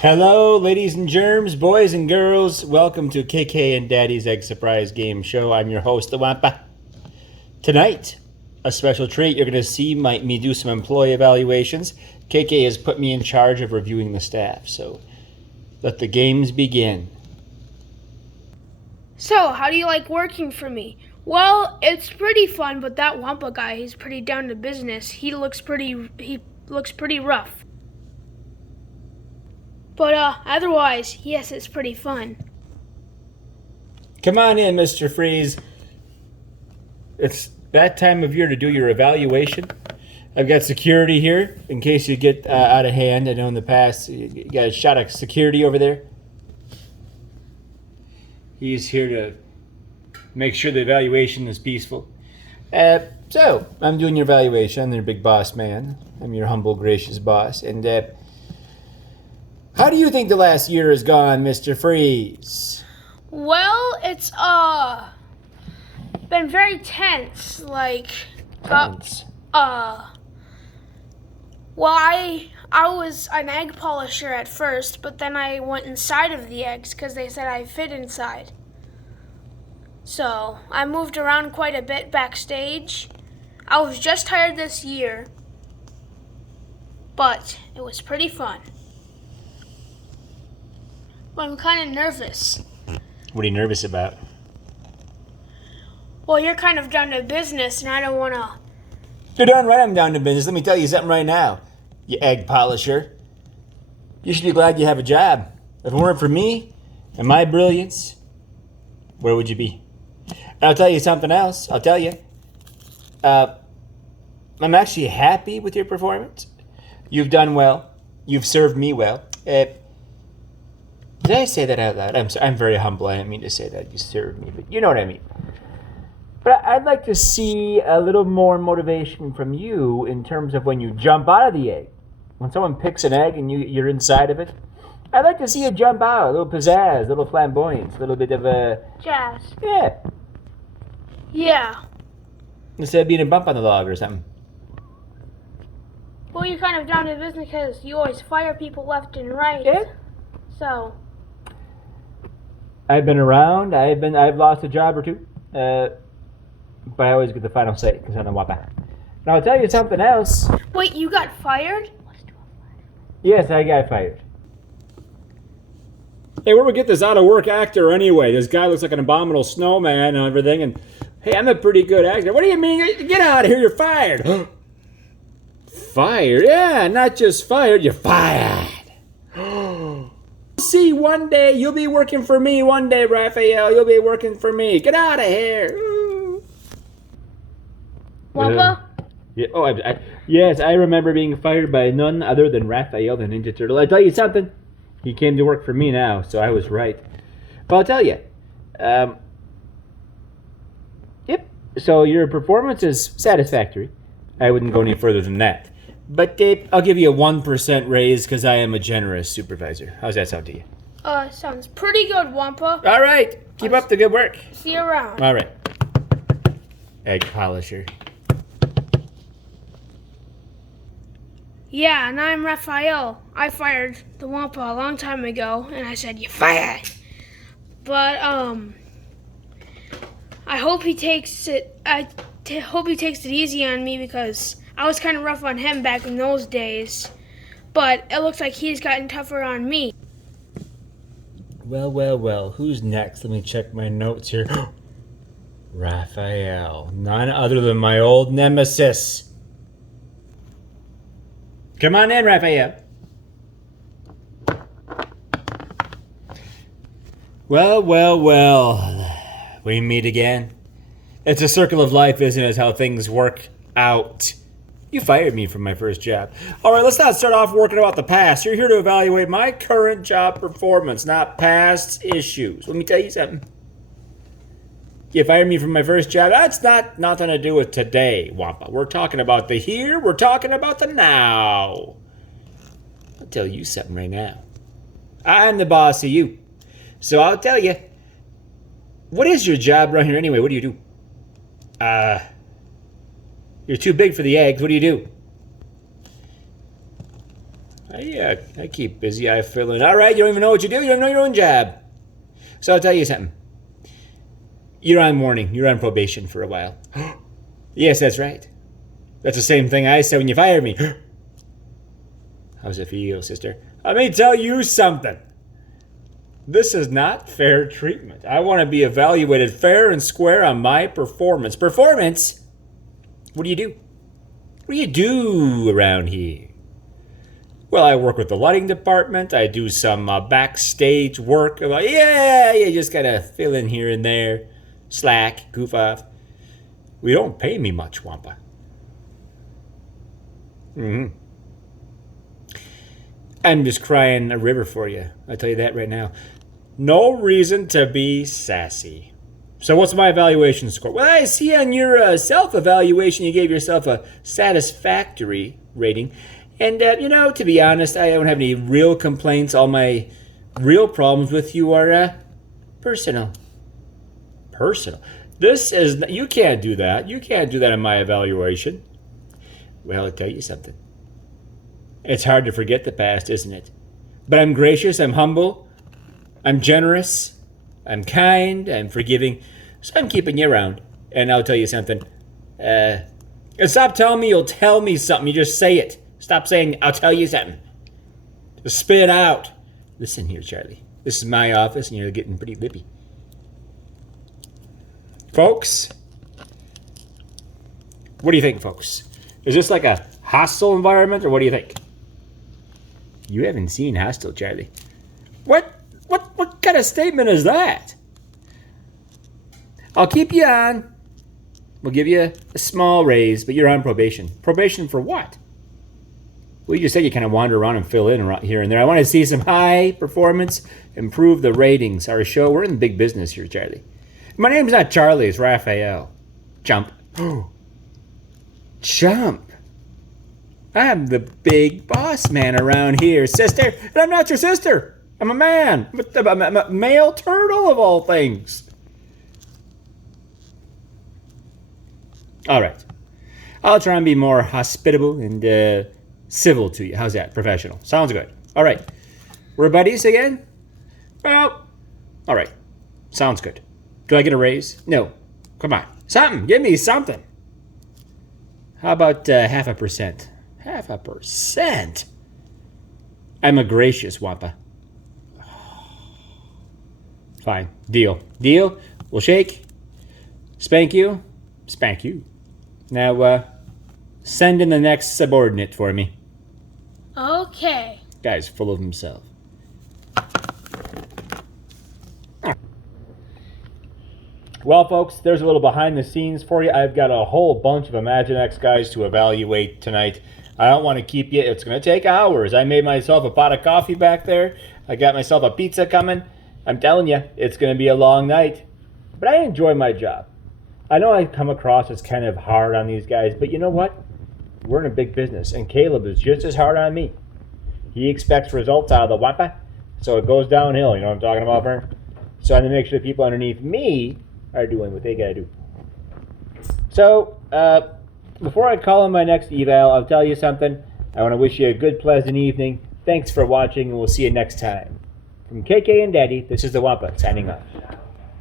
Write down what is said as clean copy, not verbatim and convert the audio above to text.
Hello, ladies and germs, boys and girls. Welcome to KK and Daddy's Egg Surprise Game Show. I'm your host, the Wampa. Tonight, a special treat. You're going to see me do some employee evaluations. KK has put me in charge of reviewing the staff, so let the games begin. So, how do you like working for me? Well, it's pretty fun, but that Wampa guy, he's pretty down to business. He looks pretty rough. But otherwise, yes, it's pretty fun. Come on in, Mr. Freeze. It's that time of year to do your evaluation. I've got security here in case you get out of hand. I know in the past you got a shot of security over there. He's here to make sure the evaluation is peaceful. So, I'm doing your evaluation. I'm your big boss man. I'm your humble, gracious boss. And how do you think the last year has gone, Mr. Freeze? Well, it's been very tense. Tense. Well, I was an egg polisher at first, but then I went inside of the eggs because they said I fit inside. So, I moved around quite a bit backstage. I was just hired this year, but it was pretty fun. But I'm kind of nervous. What are you nervous about? Well, you're kind of down to business, and I don't want to. You're darn right I'm down to business. Let me tell you something right now, you egg polisher. You should be glad you have a job. If it weren't for me and my brilliance, where would you be? And I'll tell you something else. I'll tell you. I'm actually happy with your performance. You've done well. You've served me well. Did I say that out loud? I'm sorry. I'm very humble. I didn't mean to say that. You served me, but you know what I mean. But I'd like to see a little more motivation from you in terms of when you jump out of the egg. When someone picks an egg and you're inside of it, I'd like to see you jump out. A little pizzazz, a little flamboyance, a little bit of a... Jazz. Yeah. Yeah. Instead of being a bump on the log or something. Well, you're kind of down to business because you always fire people left and right. Yeah. So. I've been around. I've lost a job or two. But I always get the final say because I'm the Wampa. Now I'll tell you something else. Wait, you got fired? Yes, I got fired. Hey, where we get this out of work actor anyway? This guy looks like an abominable snowman and everything. And hey, I'm a pretty good actor. What do you mean? Get out of here! You're fired. Fired? Yeah, not just fired. You're fired. See, one day you'll be working for me. One day, Raphael, you'll be working for me. Get out of here. Wampa? Yeah. Oh, yes, I remember being fired by none other than Raphael, the Ninja Turtle. I tell you something. He came to work for me now, so I was right. But I'll tell you. Yep. So your performance is satisfactory. I wouldn't go any further than that. But I'll give you a 1% raise because I am a generous supervisor. How's that sound to you? Sounds pretty good, Wampa. All right. Keep up the good work. See you around. All right. Egg polisher. Yeah, and I'm Raphael. I fired the Wampa a long time ago, and I said, "You fired." But I hope he takes it. Hope he takes it easy on me because I was kind of rough on him back in those days. But it looks like he's gotten tougher on me. Well. Who's next? Let me check my notes here. Raphael. None other than my old nemesis. Come on in, Raphael. Well. We meet again. It's a circle of life, isn't it? How things work out. You fired me from my first job. All right, let's not start off working about the past. You're here to evaluate my current job performance, not past issues. Let me tell you something. You fired me from my first job. That's nothing to do with today, Wampa. We're talking about the here. We're talking about the now. I'll tell you something right now. I'm the boss of you. So I'll tell you. What is your job around here anyway? What do you do? You're too big for the eggs. What do you do? I keep busy. I fill in. All right, you don't even know what you do. You don't know your own job. So I'll tell you something. You're on warning. You're on probation for a while. Yes, that's right. That's the same thing I said when you fired me. How's it feel, sister? Let me tell you something. This is not fair treatment. I want to be evaluated fair and square on my performance. Performance? What do you do? What do you do around here? Well, I work with the lighting department. I do some backstage work. You just gotta fill in here and there, slack, goof off. We don't pay me much, Wampa. I'm just crying a river for you. I'll tell you that right now. No reason to be sassy. So what's my evaluation score? Well, I see on your self-evaluation you gave yourself a satisfactory rating. And, to be honest, I don't have any real complaints. All my real problems with you are personal. Personal. You can't do that. You can't do that in my evaluation. Well, I'll tell you something. It's hard to forget the past, isn't it? But I'm gracious, I'm humble, I'm generous, I'm kind, I'm forgiving. So I'm keeping you around. And I'll tell you something. And stop telling me you'll tell me something. You just say it. Stop saying, I'll tell you something. Just spit it out. Listen here, Charlie. This is my office, and you're getting pretty lippy. Folks? What do you think, folks? Is this like a hostile environment, or what do you think? You haven't seen hostile, Charlie. What kind of statement is that? I'll keep you on. We'll give you a small raise, but you're on probation. Probation for what? Well, you just said you kind of wander around and fill in around here and there. I want to see some high performance, improve the ratings. Our show, we're in big business here, Charlie. My name's not Charlie, it's Raphael. Jump. Jump. I'm the big boss man around here, sister. And I'm not your sister. I'm a man. I'm a male turtle of all things. All right. I'll try and be more hospitable and civil to you. How's that? Professional. Sounds good. All right. We're buddies again? Well, all right. Sounds good. Do I get a raise? No. Come on. Something. Give me something. How about 0.5%? 0.5%? I'm a gracious Wampa. Fine. Deal. Deal? We'll shake. Spank you. Spank you. Now, send in the next subordinate for me. Okay. Guy's full of himself. Well, folks, there's a little behind the scenes for you. I've got a whole bunch of Imaginext guys to evaluate tonight. I don't want to keep you. It's going to take hours. I made myself a pot of coffee back there. I got myself a pizza coming. I'm telling you, it's going to be a long night. But I enjoy my job. I know I come across as kind of hard on these guys, but you know what? We're in a big business, and Caleb is just as hard on me. He expects results out of the Wampa, so it goes downhill. You know what I'm talking about, Vern? So I have to make sure the people underneath me are doing what they gotta do. So, before I call in my next eval, I'll tell you something. I want to wish you a good, pleasant evening. Thanks for watching, and we'll see you next time. From KK and Daddy, this is the Wampa, signing off.